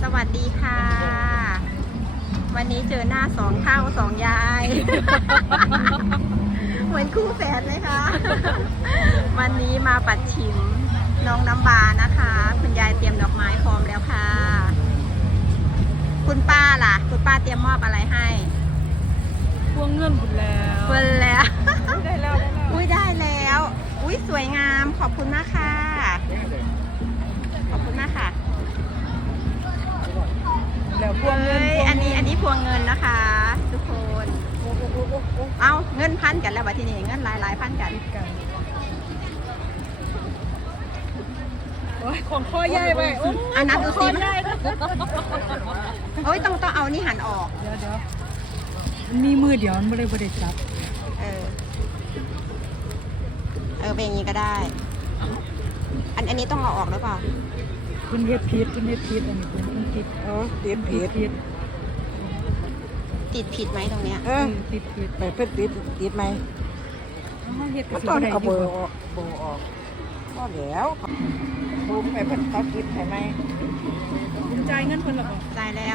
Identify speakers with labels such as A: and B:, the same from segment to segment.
A: วัสดีค่ะ วันนี้เจอหน้าสองเท่าสองยาย เหมือนคู่แฝดเลยค่ะ วันนี้มาปัดชิมน้องน้ำบานะคะคุณยายเตรียมดอกไม้พร้อมแล้วค่ะ คุณป้าล่ะคุณป้าเตรียมมอบอะไรให้
B: พวงเงินหมดแล้ว
A: เปิดแล้ว
B: ได้แล้ว
A: อุ้ยได้แล้ว อุ้ยสวยงามขอบคุณมากค่ะ ขอบคุณมากค่ะ
B: แล้วพวงเงิน
A: อันนี้พวงเงินนะคะ ทุกคนเอาเงินพันกันแล้วบัดทีนี้เงินหลายพันกัน
B: โอ้ยของข้อใหญ่ไป
A: อันนั้นดูสิโอ้ยต้องเอานี่หันออก
B: เดี๋ยวมีมือเดียวมันไม่ได้จับ
A: เป็นอย่างนี้ก็ได้ อันนี้ต้องเอาออกหรือเปล่า
B: คุณเฮ็ดผิดอันนี้คุณผิดติดผิด
A: ติดผิดไหมตรงเนี้ย
B: ติดผิด
C: ไปเพิ่นติดไหม
B: เฮ็ด
C: มันต้องเอาเบอร์ออกก็แล้วบูมไปเพิ่นเขาติดใช่ไหม
B: คุณจ่ายเงินเพิ่นหรอเปล่า
A: ได้แล้ว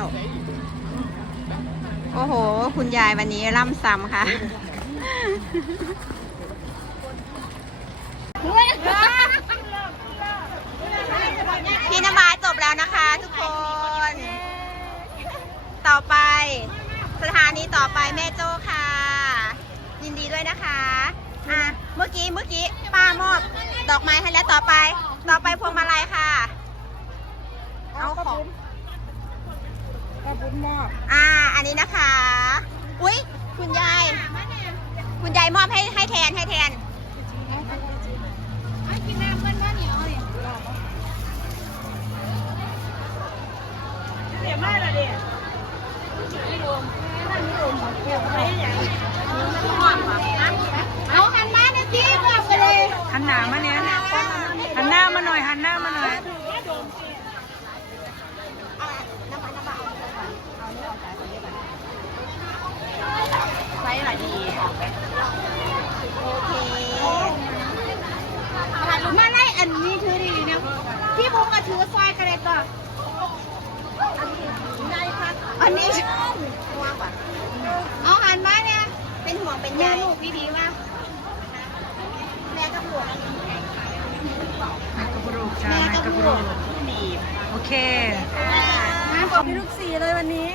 A: โอ้โห คุณยายวันนี้ร่ำซ้ำค่ะ พี่นบาจบแล้วนะคะทุกคน ต่อไปสถานีต่อไปแม่โจ้ค่ะ ยินดีด้วยนะคะเมื่อกี้ป้ามอบดอกไม้ให้แล้วต่อไปพวงมาลัยค่ะ เอาของ
C: ก็บุญมอบ
A: อันนี้นะคะ อุ๊ยคุณยายมอบให้แทนเอาหันมาเนี่ยสิบอกไปเลย
B: หันหน้ามาเนี่ยหันหน้ามาหน่อย
A: ไซส์อะไรดีโอเคมาไล่อันนี้ถือดีนะพี่บุ๊กก็ถือซอยกันเลยต่ออันนี้เอาหันมาเนี่ยเป็นห่วงเป็นใยลูกพี่ดีว่าแม่กับลูก
B: แม่กระโปรงจ้า
A: แม่
B: แม่
A: กับ
B: กระโปร
A: ลูก
B: ง
A: ดี
B: โอเค
A: ขอบพี่ลูกสีเลยวันนี้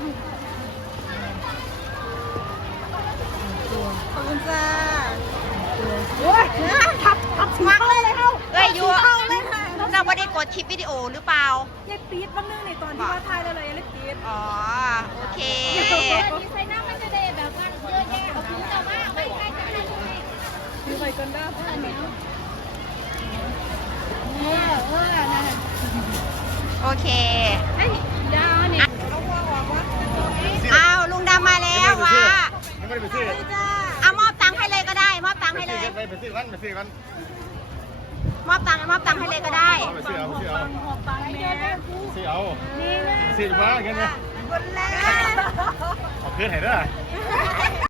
A: ขอบคุณจ้าโอ้ยทับมักเลยเขายูเราไม่ได้กดคลิปวิดีโอหรือเปล่า
B: ยังปี๊ดบ้างนึงในตอนที่ว่าถ่ายเลยยังปี๊ด
A: อ๋อ โอเค
D: ดีไซน์หน้ามันจะได้แบบว่าเยอะแยะเอาถึงแต่ว่าไม่ใช่จะได้ดูดิ
B: คือไปกันได้
A: โอเค
D: ดาวเนี่ย
A: อ้าวลุงดำมาแล้ววะ
E: ไม่ได้ไปซื้อ
A: เอามอบตังค์ให้เลยก็ได้ มอบตังค์ให้เลย
E: ไปซื้อกันไปซื้อกัน
A: มอบตังค์ให้เลยก็ได้
E: ไปซื้อเอาไปซื้อเอา
B: หอบตังแม่
E: ซื้อเอาซื้อมาอย่างเงี้ย
A: คนแรก
E: ขอบคุณให้ด้วย